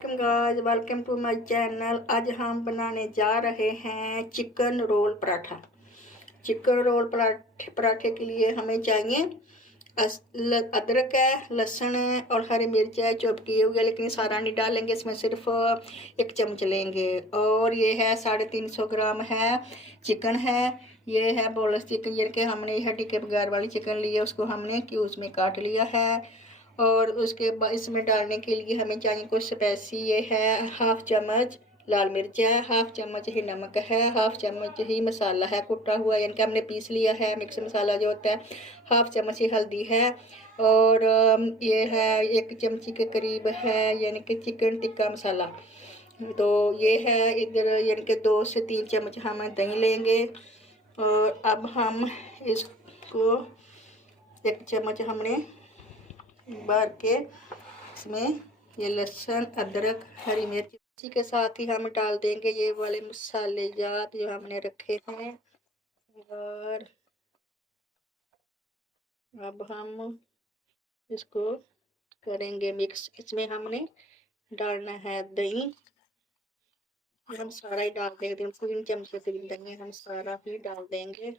Guys, welcome to my channel. आज हम बनाने जा रहे हैं chicken roll paratha. Chicken roll पराठे के लिए हमें चाहिए अदरक है, लहसुन है और हरी मिर्च है, चॉप किए हुए, लेकिन सारा नहीं डालेंगे, इसमें सिर्फ 1 चम्मच लेंगे। और ये है 350 ग्राम है चिकन है। ये है बोनलेस चिकन, ये कि हमने हड्डी के बगैर वाली चिकन ली है, उसको हमने क्यूब्स में काट लिया है। और उसके बाद इसमें डालने के लिए हमें चाहिए कुछ स्पाइसी। ये है 1/2 चम्मच लाल मिर्च है, 1/2 चम्मच ही नमक है, 1/2 चम्मच ही मसाला है कुटा हुआ, यानी कि हमने पीस लिया है, मिक्स मसाला जो होता है। 1/2 चम्मच ही हल्दी है। और ये है 1 चमची के करीब है, यानी कि चिकन टिक्का मसाला। तो ये है इधर, यानी कि 2 से 3 चम्मच हम दही लेंगे। और अब हम इसको 1 चम्मच हमने भर के इसमें ये लहसुन, अदरक, हरी मिर्च, इसी के साथ ही हम डाल देंगे ये वाले मसाले जात जो हमने रखे हैं। और अब हम इसको करेंगे मिक्स। इसमें हमने डालना है दही, हम सारा ही डाल देंगे, 3 चमचे से दही हम सारा ही डाल देंगे।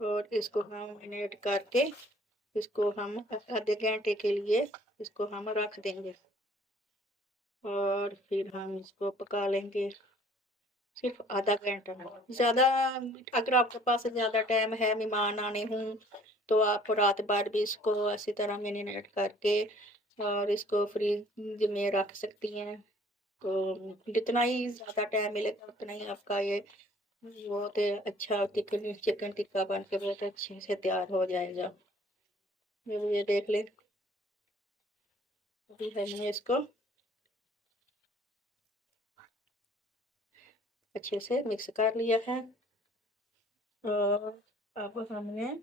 और इसको हम मैरिनेट करके इसको हम आधे घंटे के लिए इसको हम रख देंगे। और फिर हम इसको पका लेंगे सिर्फ आधा घंटा। ज़्यादा अगर आपके पास ज़्यादा टाइम है, मेहमान आने हों, तो आप रात भर भी इसको इसी तरह मैरिनेट करके और इसको फ्रिज में रख सकती हैं। तो जितना ही ज़्यादा टाइम मिलेगा उतना ही आपका ये बहुत अच्छा चिकन टिक्का बन के बहुत अच्छे से तैयार हो जाएगा। ये देख लें, अभी हमने इसको अच्छे से मिक्स कर लिया है। और अब हमने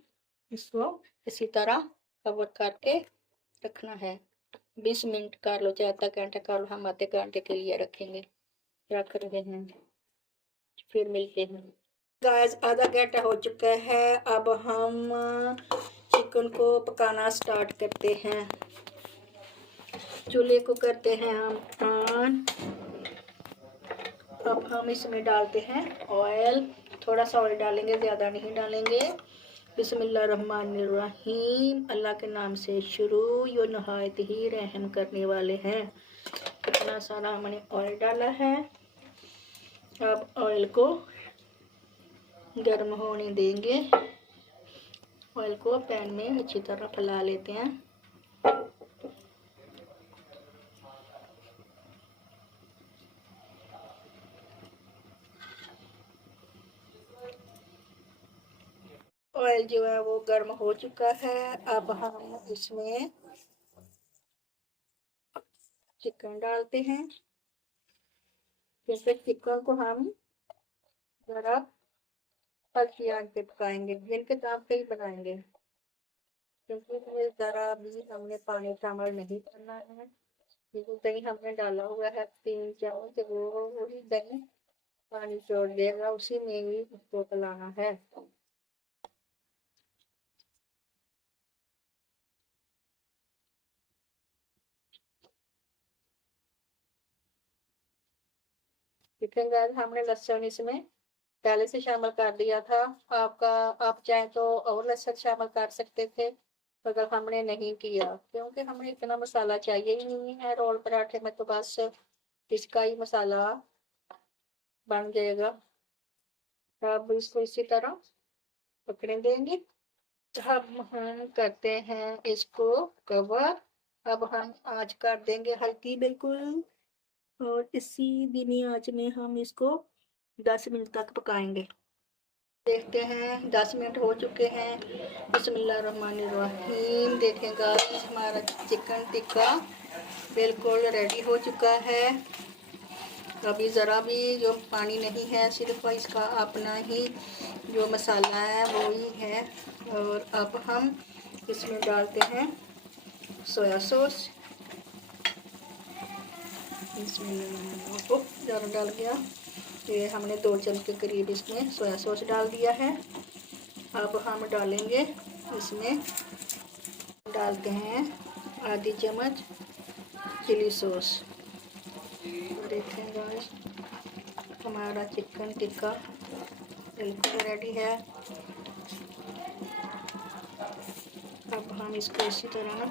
इसको इसी तरह कवर करके रखना है। 20 मिनट कर लो, चाहे आधा घंटा कर लो, हम आधे घंटे के लिए रखेंगे, रख रहे हैं। फिर मिलते हैं। गाइस, आधा घंटा हो चुका है। अब हम चिकन को पकाना स्टार्ट करते हैं। चूल्हे को करते हैं हम ऑन। अब हम इसमें डालते हैं ऑयल। थोड़ा सा ऑयल डालेंगे, ज़्यादा नहीं डालेंगे। बिस्मिल्लाहिर्रहमानिर्रहीम, अल्लाह के नाम से शुरू, यो नहायत ही रहम करने वाले हैं। इतना सारा हमने ऑयल डाला है। अब ऑयल को गर्म होने देंगे। ऑयल को पैन में अच्छी तरह फैला लेते हैं। ऑयल जो है वो गर्म हो चुका है। अब हम इसमें चिकन डालते हैं। जैसे चिकन को हम ज़रा हल्की आंच पे पकाएंगे, जिनके दाम पे ही बनाएंगे, क्योंकि इसमें ज़रा भी हमने पानी शामिल नहीं करना है। जो दही हमने डाला हुआ है 3 चम्मच, वो वही दही पानी छोड़ देगा, उसी में ही उसको पलाना है। चिकन गाइस, हमने लहसुन इसमें पहले से शामिल कर दिया था। आप चाहें तो और लहसुन शामिल कर सकते थे, मगर हमने नहीं किया, क्योंकि हमें इतना मसाला चाहिए ही नहीं है। रोल पराठे में तो बस इसका ही मसाला बन जाएगा। अब इसको इसी तरह पकने देंगे। अब हम करते हैं इसको कवर। अब हम आंच कर देंगे हल्की बिल्कुल, और इसी धीमी आंच में हम इसको 10 मिनट तक पकाएंगे। देखते हैं 10 मिनट हो चुके हैं। बिस्मिल्लाहिर्रहमानिर्रहीम, देखेगा हमारा चिकन टिक्का बिल्कुल रेडी हो चुका है। अभी ज़रा भी जो पानी नहीं है, सिर्फ इसका अपना ही जो मसाला है वो ही है। और अब हम इसमें डालते हैं सोया सॉस। इसमें ज़्यादा डाल गया, ये हमने 2 चम्मच के करीब इसमें सोया सॉस डाल दिया है। अब हम डालेंगे इसमें, डालते हैं आधी चम्मच चिली सॉस। देखें गाइस, हमारा चिकन टिक्का बिल्कुल रेडी है। अब हम इसको इसी तरह ना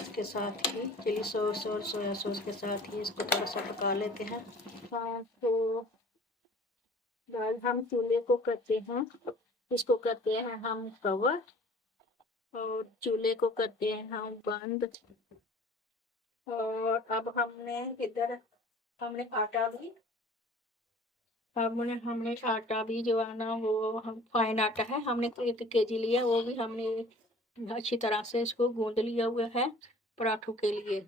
इसके साथ ही चिली सॉस और सोया सॉस के साथ ही इसको थोड़ा सा पका लेते हैं। हाँ, तो गाइस हम चूल्हे को करते हैं, इसको करते हैं हम कवर और चूल्हे को करते हैं हम बंद। और अब हमने आटा भी जो है ना वो हम फाइन आटा है, हमने 1 kg लिया, वो भी हमने अच्छी तरह से इसको गूंद लिया हुआ है पराठों के लिए।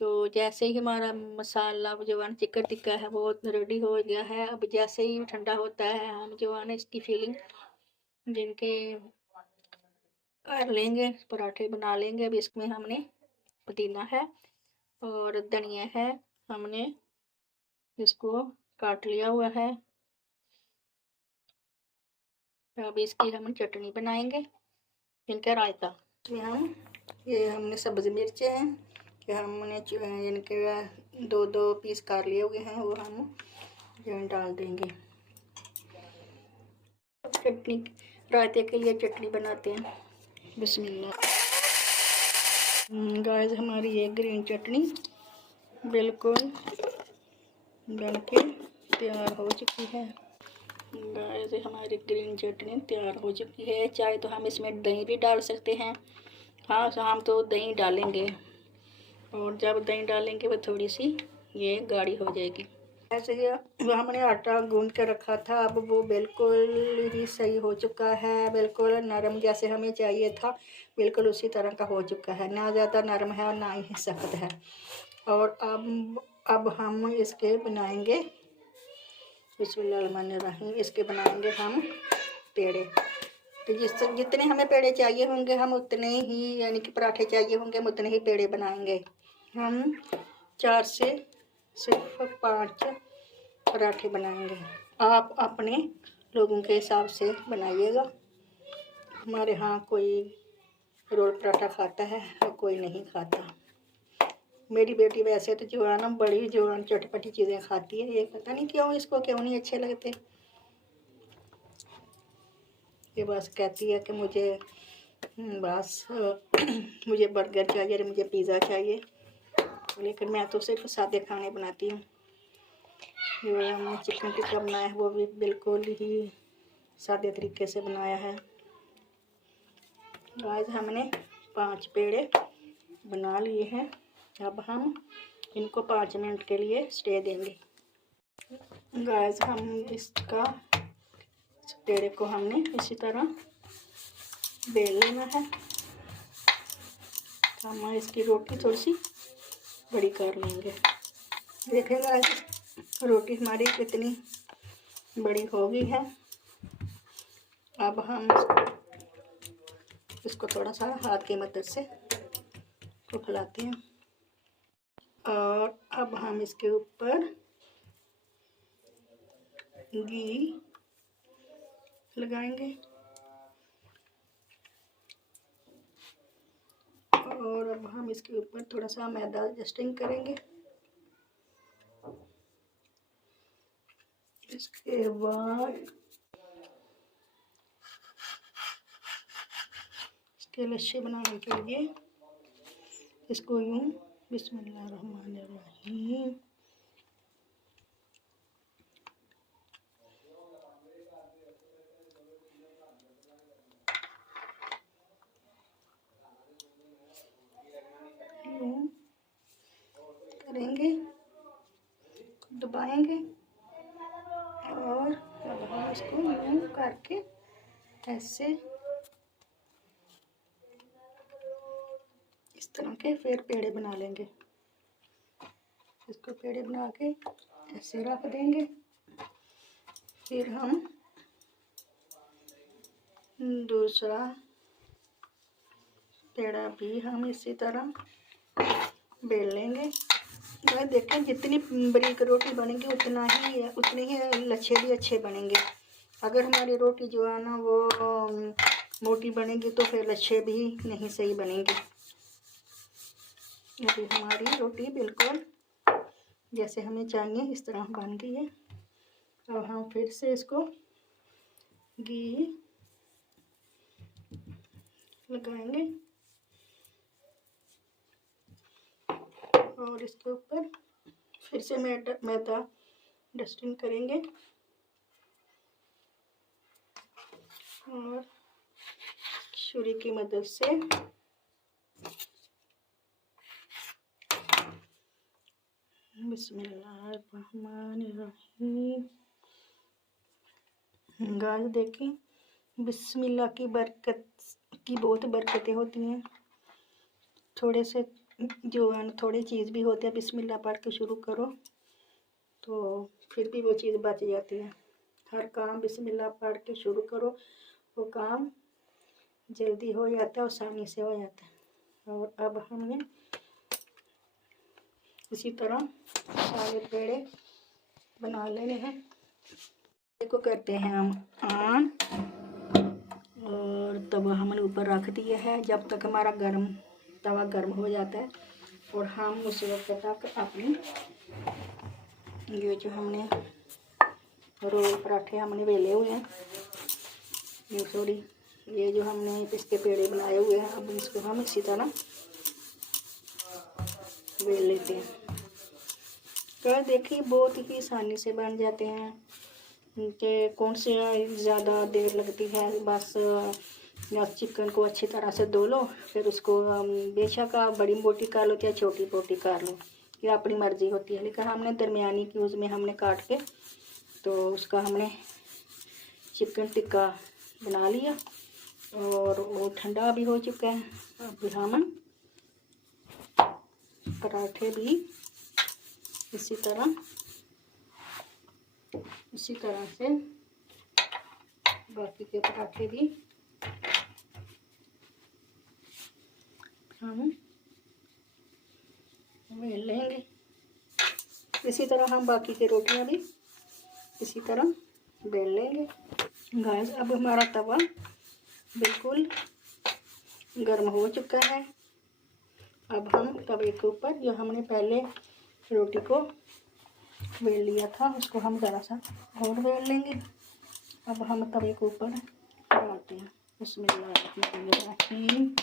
तो जैसे ही हमारा मसाला जो है चिकन टिक्का है वो रेडी हो गया है। अब जैसे ही ठंडा होता है हम जो है ना इसकी फीलिंग जिनके कर लेंगे, पराठे बना लेंगे। अब इसमें हमने पुदीना है और धनिया है, हमने इसको काट लिया हुआ है। अब इसकी हम चटनी बनाएंगे, इनका रायता। इसमें ये हमने सब्ज़ी मिर्चें हैं कि हमने इनके 2-2 पीस काट लिए हुए हैं, वो हम डाल देंगे। चटनी, रायते के लिए चटनी बनाते हैं। बिस्मिल्लाह। गाइस हमारी ये ग्रीन चटनी बिल्कुल बनके तैयार हो चुकी है। गाइस हमारी ग्रीन चटनी तैयार हो चुकी है। चाहे तो हम इसमें दही भी डाल सकते हैं। हाँ, हम तो दही डालेंगे और जब दही डालेंगे वो थोड़ी सी ये गाढ़ी हो जाएगी। ऐसे ही हमने आटा गूंद के रखा था, अब वो बिल्कुल ही सही हो चुका है, बिल्कुल नरम जैसे हमें चाहिए था, बिल्कुल उसी तरह का हो चुका है। ना ज़्यादा नरम है और ना ही सख्त है। और अब हम इसके बनाएंगे, बिस्मिल्लाहिर्रहमानिर्रहीम, इसके बनाएंगे हम पेड़े। तो जितने हमें पेड़े चाहिए होंगे हम उतने ही, यानी कि पराठे चाहिए होंगे हम उतने ही पेड़े बनाएंगे। हम 4 से सिर्फ 5 पराठे बनाएंगे। आप अपने लोगों के हिसाब से बनाइएगा। हमारे यहाँ कोई रोल पराठा खाता है और कोई नहीं खाता। मेरी बेटी वैसे तो जो है ना बड़ी जो चटपटी चीज़ें खाती है, ये पता नहीं क्यों इसको क्यों नहीं अच्छे लगते। ये बस कहती है कि मुझे बस मुझे बर्गर चाहिए, मुझे पिज़्ज़ा चाहिए, लेकिन मैं तो सिर्फ सादे खाने बनाती हूँ। जो हमने चिकन टिक्का बनाया है वो भी बिल्कुल ही सादे तरीके से बनाया है। गाइस हमने 5 पेड़े बना लिए हैं। अब हम इनको 5 मिनट के लिए स्टे देंगे। गाइस हम इसका पेड़े को हमने इसी तरह बेल लेना है। हम इसकी रोटी थोड़ी सी बड़ी कर लेंगे। देखें गाइस रोटी हमारी कितनी बड़ी हो गई है। अब हम इसको थोड़ा सा हाथ की मदद से को फैलाते हैं और अब हम इसके ऊपर घी लगाएंगे और अब हम इसके ऊपर थोड़ा सा मैदा एडजस्टिंग करेंगे। इसके बाद इसके लच्छे बनाने के लिए इसको यूं बिस्मिल्लाहिर्रहमानिर्रहीम करेंगे, दबाएंगे और अब हम इसको मूव करके ऐसे इस तरह के फिर पेड़े बना लेंगे। इसको पेड़े बना के ऐसे रख देंगे। फिर हम दूसरा पेड़ा भी हम इसी तरह बेल लेंगे। देखें जितनी बारीक रोटी बनेगी उतने ही लच्छे भी अच्छे बनेंगे। अगर हमारी रोटी जो है ना वो मोटी बनेगी तो फिर लच्छे भी नहीं सही बनेंगे। अभी हमारी रोटी बिल्कुल जैसे हमें चाहिए इस तरह बन गई है। अब हम फिर से इसको घी लगाएंगे और इसके ऊपर फिर से मैदा डस्टिंग करेंगे और छुरी की मदद से बिस्मिल्लाहिर्रहमानिर्रहीम। गाइस देखें, बिस्मिल्लाह की बरकत की बहुत बरकतें होती हैं। थोड़े से जो है थोड़ी चीज़ भी होती है, बिस्मिल्लाह पढ़ के शुरू करो तो फिर भी वो चीज़ बच जाती है। हर काम बिस्मिल्लाह पढ़ के शुरू करो, वो काम जल्दी हो जाता है, आसानी से हो जाता है। और अब हमने इसी तरह सारे पेड़े बना लेने हैं। इसको करते हैं हम ऑन और तवा हमने ऊपर रख दिया है। जब तक हमारा तवा गर्म हो जाता है और हम उस वक्त तक अपनी ये जो हमने रोल पराठे हमने बेले हुए हैं, ये जो हमने इसके पेड़े बनाए हुए हैं, अब इसको हम इसी तरह बेल लेते हैं। तो देखिए बहुत ही आसानी से बन जाते हैं कि कौन से ज़्यादा देर लगती है। बस चिकन को अच्छी तरह से धो लो, फिर उसको बेशक आप बड़ी मोटी कर लो या छोटी मोटी कर लो, ये अपनी मर्ज़ी होती है। लेकिन हमने दरमियानी की उसमें हमने काट के तो उसका हमने चिकन टिक्का बना लिया और वो ठंडा भी हो चुका है। अब हम पराठे भी इसी तरह से बाकी के पराठे भी हम बेल लेंगे। इसी तरह हम बाकी की रोटियां भी इसी तरह बेल लेंगे। गाइस अब हमारा तवा बिल्कुल गर्म हो चुका है। अब हम तवे के ऊपर जो हमने पहले रोटी को बेल लिया था उसको हम ज़रा सा और बेल लेंगे। अब हम तवे के ऊपर डालते हैं। बिस्मिल्लाहिर्रहमानिर्रहीम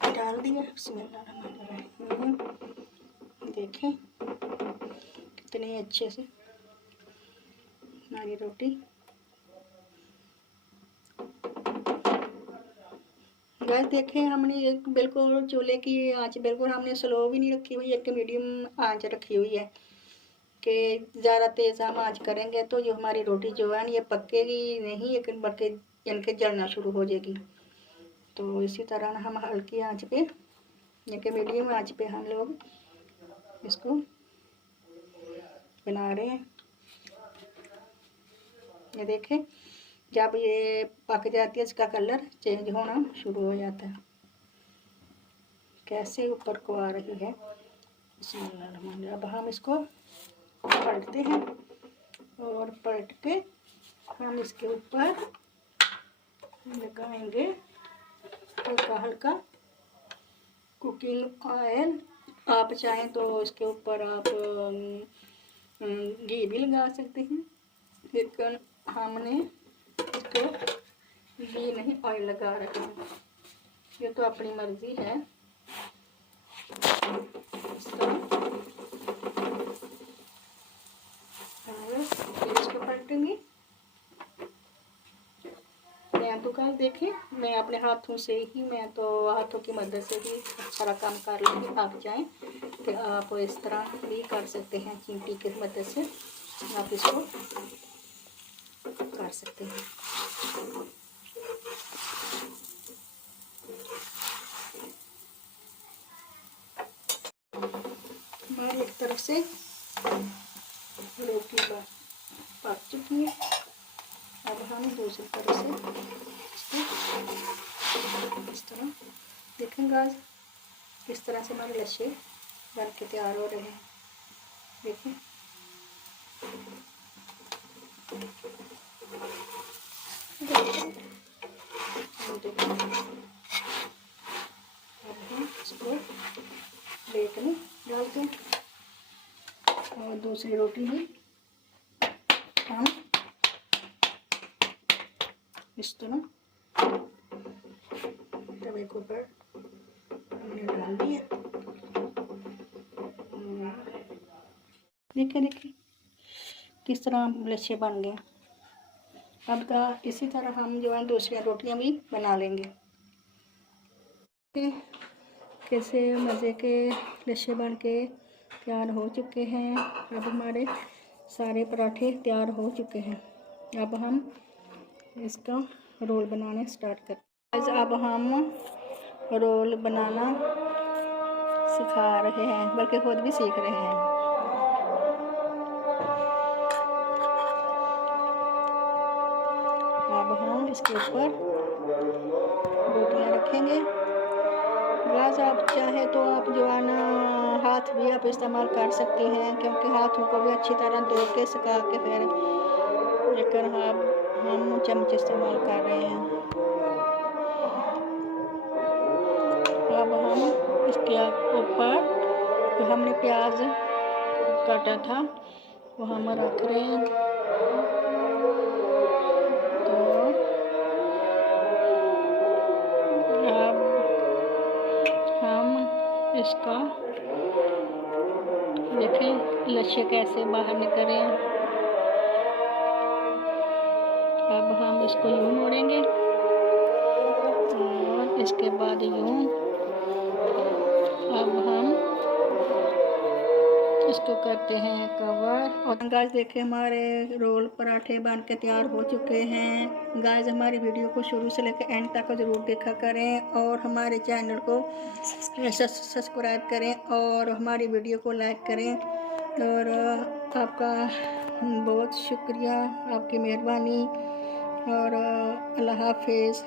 डाल दिया। बिस्मिल्लाहिर्रहमानिर्रहीम देखें कितने अच्छे से हमारी रोटी। गैस देखें हमने एक बिल्कुल चूल्हे की आंच बिल्कुल हमने स्लो भी नहीं रखी हुई, एक मीडियम आंच रखी हुई है कि ज़्यादा तेज़ हम आंच करेंगे तो जो हमारी रोटी जो है ये पकेगी नहीं, लेकिन बल्कि इनके जलना शुरू हो जाएगी। तो इसी तरह हम हल्की आंच पे यानी मीडियम आंच पे हम लोग इसको बना रहे हैं। ये देखें जब ये पक जाती है इसका कलर चेंज होना शुरू हो जाता है, कैसे ऊपर को आ रही है। अब हम इसको पलटते हैं और पलट के हम इसके ऊपर लगाएंगे हल्का हल्का कुकिंग ऑयल। आप चाहें तो इसके ऊपर आप घी भी लगा सकते हैं, लेकिन हमने इसको घी नहीं ऑयल लगा रहे हैं, ये तो अपनी मर्जी है। इस तरह फिर इसको पलटूंगी। मैं तो कल देखें मैं अपने हाथों से ही, मैं तो हाथों की मदद से ही सारा काम कर लूँगी। आप चाहें कि आप इस तरह भी कर सकते हैं, चिमटी की मदद से आप इसको कर सकते हैं। हमारी एक तरफ से रोटी पक चुकी है। अब हम दूसरी तरफ से इसको इस तरह देखें गाइस किस तरह से हमारे लच्छे बन के तैयार हो रहे हैं। देखें अब हम इसको प्लेट में डाल के और दूसरी रोटी भी हम इस तरह तवे के ऊपर हमने डाल दिया। देखिए देखिए किस तरह लच्छे बन गए। अब का इसी तरह हम जो है दूसरी रोटियां भी बना लेंगे। कैसे मज़े के लच्छे बन के तैयार हो चुके हैं। अब हमारे सारे पराठे तैयार हो चुके हैं। अब हम इसका रोल बनाने स्टार्ट करते हैं। अब हम रोल बनाना सिखा रहे हैं, बल्कि खुद भी सीख रहे हैं। अब हम इसके ऊपर रोटियां रखेंगे। गाइस आप चाहे तो आप जो है ना हाथ भी आप इस्तेमाल कर सकते हैं, क्योंकि हाथों को भी अच्छी तरह धो के सुखा के फिर लेकर हम चम्मच इस्तेमाल कर रहे हैं। अब हम इसके ऊपर जो हमने प्याज काटा था वो हम रख रहे हैं। तो अब हम इसका देखें लच्छे कैसे बाहर निकल रहे हैं। अब हम इसको यूं मोड़ेंगे और इसके बाद यूं। अब हम इसको करते हैं कवर। और गाइस देखिए हमारे रोल पराठे बन के तैयार हो चुके हैं। गाइस हमारी वीडियो को शुरू से लेकर एंड तक ज़रूर देखा करें और हमारे चैनल को सब्सक्राइब करें और हमारी वीडियो को लाइक करें। और आपका बहुत शुक्रिया, आपकी मेहरबानी। और अल्लाह हाफिज़।